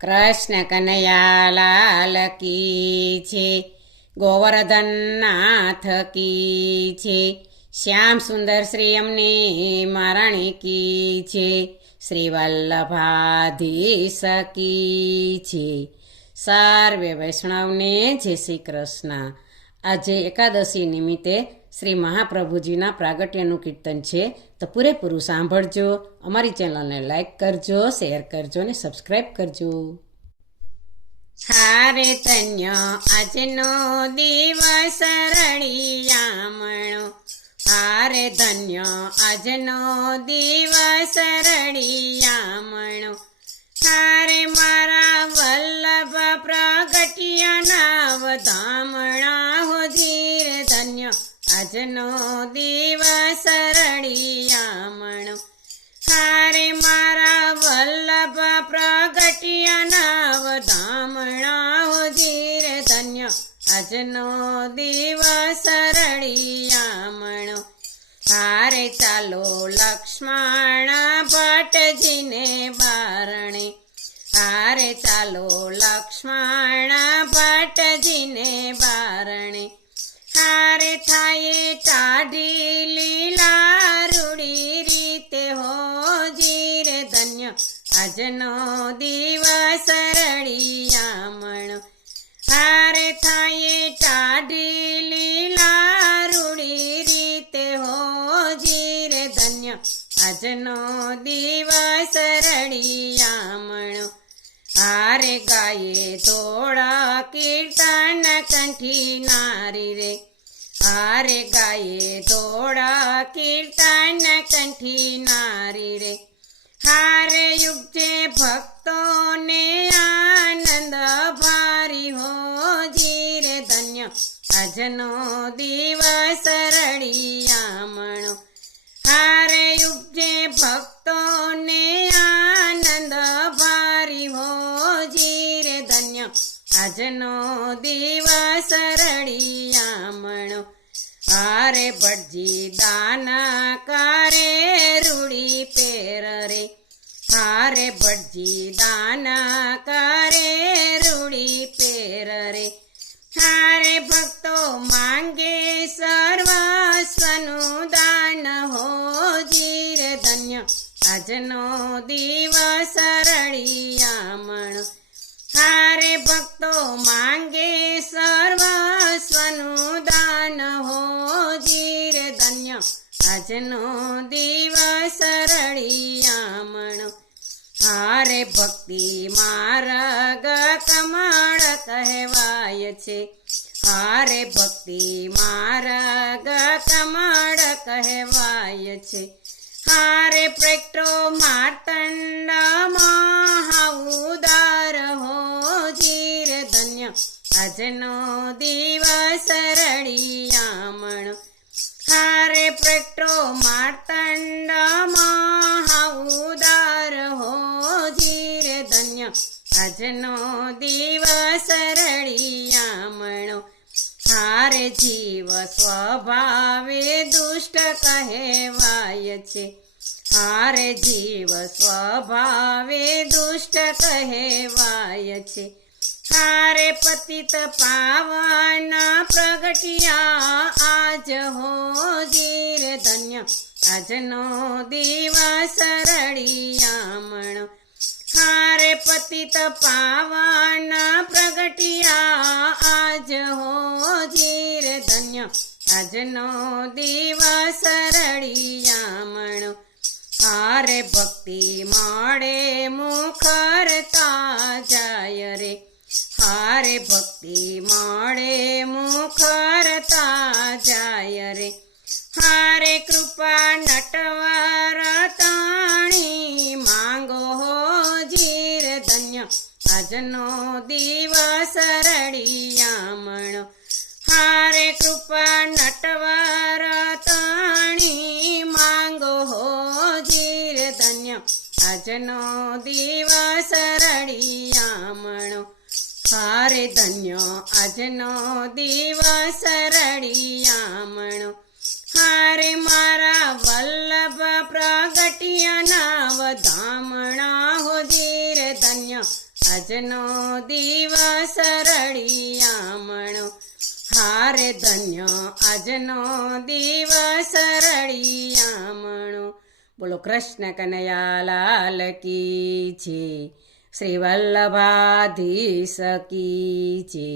કૃષ્ણ કનૈયા લાલ કી છે, ગોવર્ધન નાથ કી છે, શ્યામ સુંદર શ્રી અમને મહારાણી કી છે, શ્રી વલ્લભાધીશ કી છે. સર્વે વૈષ્ણવને જય શ્રી કૃષ્ણ. આજે એકાદશી નિમિત્તે શ્રી મહાપ્રભુજીના પ્રાગટ્યનું કીર્તન છે, તો પૂરેપૂરું સાંભળજો. અમારી ચેનલને લાઈક કરજો, શેર કરજો અને સબસ્ક્રાઈબ કરજો. હારે ધન્ય આજનો દિવસ રળિયામણો, હારે ધન્ય આજનો દિવસ રળિયામણો, હારે મારા વલ્લભ પ્રગટ્યાના વધામણા હો ધીર ધન્ય આજનો દિવસ રળિયામણો, હારે મારા વલ્લભ પ્રગટ્યાના વધામણા હો ધીર ધન્ય આજનો દિવસ રળિયામણો, હારે ચાલો લક્ષ્મણ ભટ્ટજીને બારણે, હારે ચાલો લક્ષ્મણ ભટ્ટજીને બારણે, હારે થાય ટાઢી લીલા રૂડી રીતે હો જીર ધન્ય આજનો દિવસ રળિયામણો, હારે થાય ટાઢી લીલા રૂડી રીતે હો જીર ધન્ય આજનો દિવસ રળિયામણો, હારે ગાયે થોડા કીર્તન કંઠી નારી રે, હારે ગાયે થોડા કીર્તન કંઠી નારી રે, હારે યુગજે ભક્તોને આનંદ ભારી હો જીર ધન્ય આજનો દિવસ રળિયામણો, હારે યુગજે ભક્તોને આનંદ ભારી હો જીર ધન્ય આજનો દિવસ રળિયામણો, હારે ભટજી દાન કરે રૂડી પેર રે, હારે ભટજી દાન કરે રૂડી પેર રે, હારે ભક્તો માંગે સર્વસ્વનું દાન હો જીર ધન્ય આજનો દિવસ રળિયામણો, હારે ભક્તો માંગે સર્વસ્વનું દાન હો જીર ધન્ય આજનો દિવસ રળિયામણો, હારે ભક્તિ માર્ગ કમળ કહેવાય છે, હારે ભક્તિ માર્ગ કમળ કહેવાય છે, હારે પ્રગટો માર્તંડ મહાઉદાર હો જીર ધન્ય આજનો દિવસ રળિયામણો, હારે પ્રગટો માર્તંડ મહાઉદાર હો જીર ધન્ય આજનો દિવસ રળિયામણો, હારે જીવ સ્વભાવે દુષ્ટ કહેવાય છે, હારે જીવ સ્વભાવે દુષ્ટ કહેવાય છે, હારે પતિત પાવન પ્રગટ્યા આજ હો જીર ધન્ય આજનો દિવસ રળિયામણો, હારે પતિત પાવન પ્રગટ્યા આજ હો જીર ધન્ય આજનો દિવસ રળિયામણો, હારે ભક્તિ મળે મુખરતા જાય રે, હારે ભક્તિ મળે મુખરતા જાય રે, હારે કૃપા નટવર તાણી માંગો હો જીર ધન્ય આજનો દિવસ રળિયામણો, હારે કૃપા નટવર તાણી માંગો હો જીર ધન્ય આજનો દિવસ રળિયામણો, હારે ધન્ય આજનો દિવસ રળિયામણો, હારે મારા વલ્લભ પ્રગટ્યાના વધામણા હો ધીર ધન્ય આજનો દિવસ રળિયામણો હારે ધન્ય આજનો દિવસ રળિયામણો. બોલો કૃષ્ણ કનૈયા લાલ કી છે, શ્રી વલ્લભાધીશ કી છે.